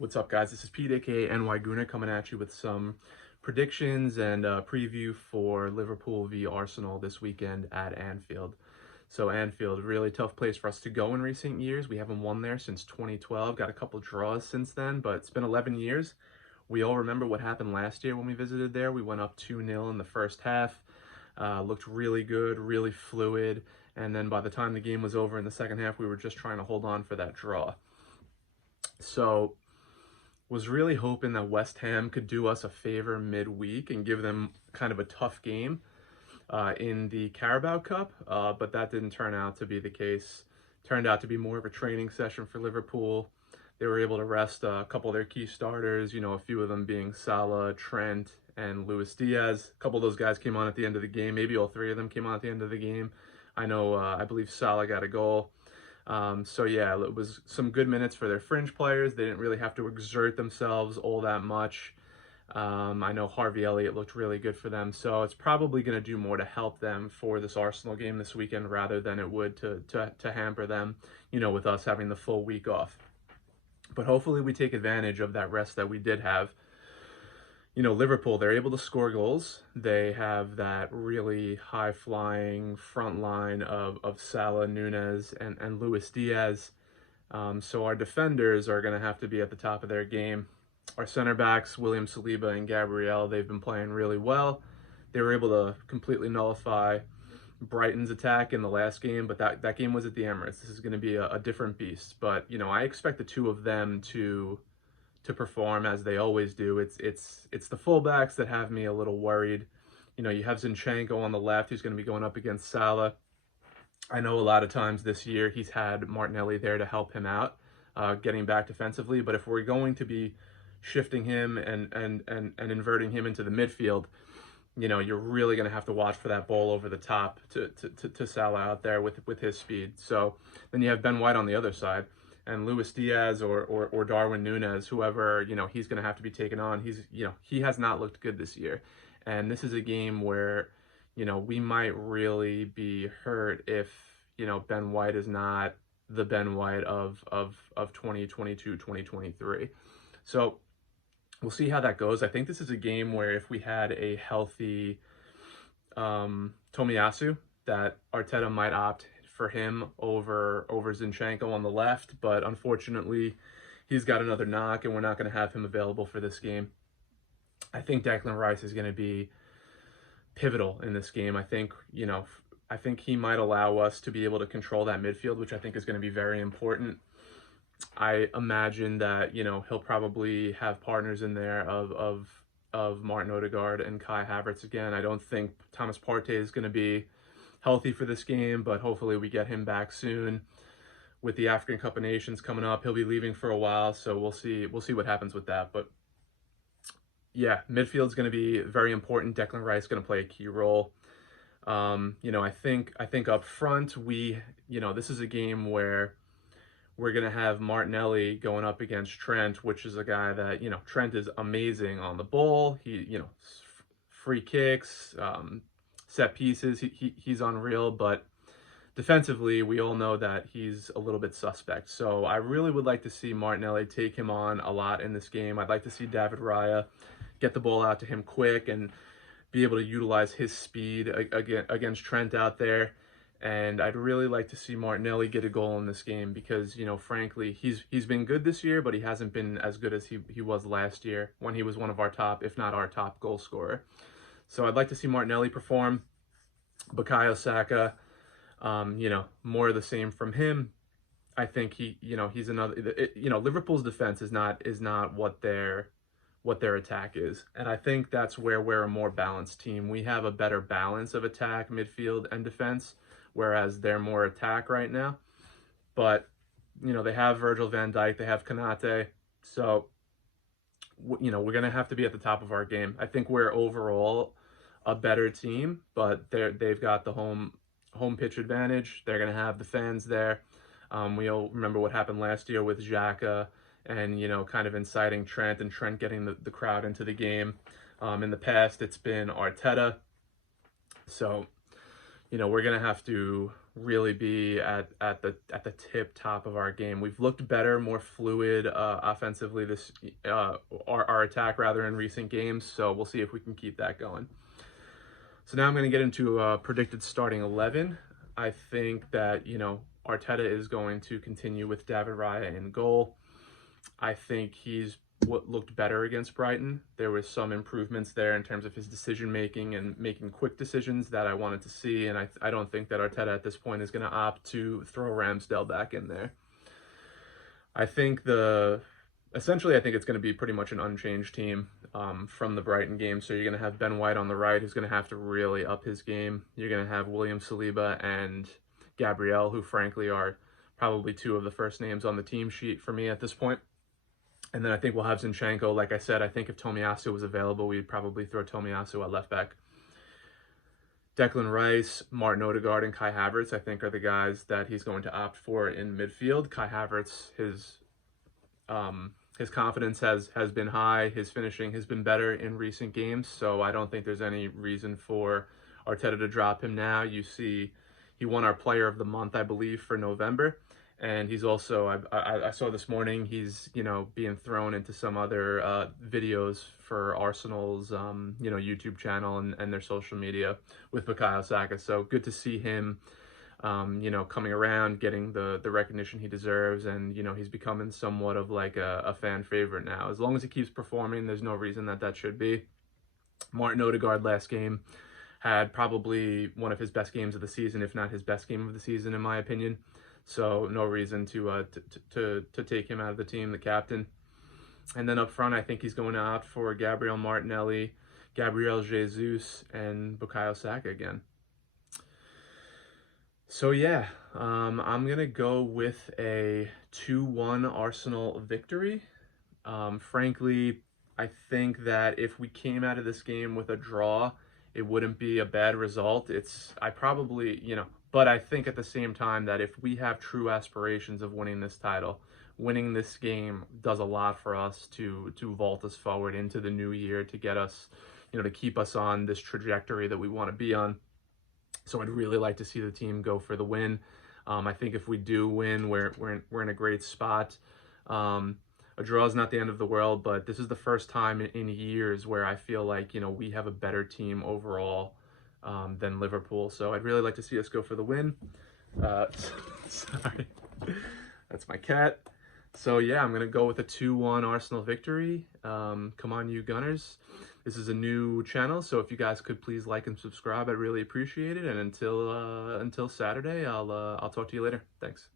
What's up, guys? This is Pete, aka NY Gooner, coming at you with some predictions and preview for Liverpool v Arsenal this weekend at Anfield. So Anfield, really tough place for us to go in recent years. We haven't won there since 2012. Got a couple draws since then, but it's been 11 years. We all remember what happened last year when we visited there. We went up 2-0 in the first half. Looked really good, really fluid, and then by the time the game was over in the second half, we were just trying to hold on for that draw. So was really hoping that West Ham could do us a favor midweek and give them kind of a tough game in the Carabao Cup, but that didn't turn out to be the case. Turned out to be more of a training session for Liverpool. They were able to rest a couple of their key starters, a few of them being Salah, Trent, and Luis Diaz. A couple of those guys came on at the end of the game. Maybe all three of them came on at the end of the game. I believe Salah got a goal. So yeah, it was some good minutes for their fringe players. They didn't really have to exert themselves all that much. I know Harvey Elliott looked really good for them, so it's probably going to do more to help them for this Arsenal game this weekend rather than it would to hamper them, with us having the full week off. But hopefully we take advantage of that rest that we did have. Liverpool, they're able to score goals. They have that really high-flying front line of Salah, Nunez, and Luis Diaz. So our defenders are going to have to be at the top of their game. Our center backs, William Saliba and Gabriel, they've been playing really well. They were able to completely nullify Brighton's attack in the last game, but that game was at the Emirates. This is going to be a different beast. But, I expect the two of them to perform as they always do. It's the fullbacks that have me a little worried. You have Zinchenko on the left, who's going to be going up against Salah. I know a lot of times this year he's had Martinelli there to help him out, getting back defensively. But if we're going to be shifting him and inverting him into the midfield, you're really going to have to watch for that ball over the top to Salah out there with his speed. So then you have Ben White on the other side. And Luis Diaz or Darwin Nunez, whoever, he's going to have to be taken on. He has not looked good this year. And this is a game where, we might really be hurt if, Ben White is not the Ben White of 2022, 2023. So we'll see how that goes. I think this is a game where if we had a healthy Tomiyasu, that Arteta might opt for him over Zinchenko on the left, but unfortunately he's got another knock and we're not going to have him available for this game. I think Declan Rice is going to be pivotal in this game. I think he might allow us to be able to control that midfield, which I think is going to be very important. I imagine that, he'll probably have partners in there of Martin Odegaard and Kai Havertz again. I don't think Thomas Partey is going to be healthy for this game, but hopefully we get him back soon. With the African Cup of Nations coming up, he'll be leaving for a while, so we'll see what happens with that. But yeah, midfield's going to be very important. Declan Rice is going to play a key role. I think up front this is a game where we're going to have Martinelli going up against Trent, which is a guy that, Trent is amazing on the ball. He, free kicks, set pieces, he's unreal, but defensively, we all know that he's a little bit suspect. So I really would like to see Martinelli take him on a lot in this game. I'd like to see David Raya get the ball out to him quick and be able to utilize his speed against Trent out there. And I'd really like to see Martinelli get a goal in this game because, frankly, he's been good this year, but he hasn't been as good as he was last year when he was one of our top, if not our top goal scorer. So I'd like to see Martinelli perform. Bukayo Saka, more of the same from him. I think he's another. Liverpool's defense is not what their attack is, and I think that's where we're a more balanced team. We have a better balance of attack, midfield, and defense, whereas they're more attack right now. But they have Virgil van Dijk, they have Konate, so we're gonna have to be at the top of our game. I think we're overall a better team, but they've got the home pitch advantage. They're going to have the fans there. We all remember what happened last year with Xhaka and, kind of inciting Trent and Trent getting the crowd into the game. In the past, it's been Arteta. So, we're going to have to really be at the tip top of our game. We've looked better, more fluid offensively this our attack rather in recent games. So we'll see if we can keep that going. So now I'm going to get into predicted starting 11. I think that, Arteta is going to continue with David Raya in goal. I think he's what looked better against Brighton. There was some improvements there in terms of his decision making and making quick decisions that I wanted to see, and I don't think that Arteta at this point is going to opt to throw Ramsdale back in there. I think essentially I think it's going to be pretty much an unchanged team from the Brighton game. So you're going to have Ben White on the right, who's going to have to really up his game. You're going to have William Saliba and Gabriel, who frankly are probably two of the first names on the team sheet for me at this point. And then I think we'll have Zinchenko. Like I said, I think if Tomiyasu was available, we'd probably throw Tomiyasu at left back. Declan Rice, Martin Odegaard, and Kai Havertz, I think, are the guys that he's going to opt for in midfield. Kai Havertz, his confidence has been high. His finishing has been better in recent games, so I don't think there's any reason for Arteta to drop him now. You see, he won our Player of the Month, I believe, for November. And he's also, I saw this morning, he's, being thrown into some other videos for Arsenal's, YouTube channel and their social media with Bukayo Saka. So good to see him, coming around, getting the recognition he deserves. And, he's becoming somewhat of like a fan favorite now. As long as he keeps performing, there's no reason that should be. Martin Odegaard last game had probably one of his best games of the season, if not his best game of the season, in my opinion. So no reason to take him out of the team, the captain. And then up front, I think he's going to opt for Gabriel Martinelli, Gabriel Jesus, and Bukayo Saka again. So yeah, I'm going to go with a 2-1 Arsenal victory. Frankly, I think that if we came out of this game with a draw, it wouldn't be a bad result. But I think at the same time that if we have true aspirations of winning this title, winning this game does a lot for us to vault us forward into the new year, to get us, to keep us on this trajectory that we want to be on. So I'd really like to see the team go for the win. I think if we do win, we're in a great spot. A draw is not the end of the world, but this is the first time in years where I feel like, we have a better team overall than Liverpool. So I'd really like to see us go for the win. Sorry, that's my cat. So yeah, I'm going to go with a 2-1 Arsenal victory. Come on, you Gunners. This is a new channel, so if you guys could please like and subscribe, I'd really appreciate it. And until Saturday, I'll talk to you later. Thanks.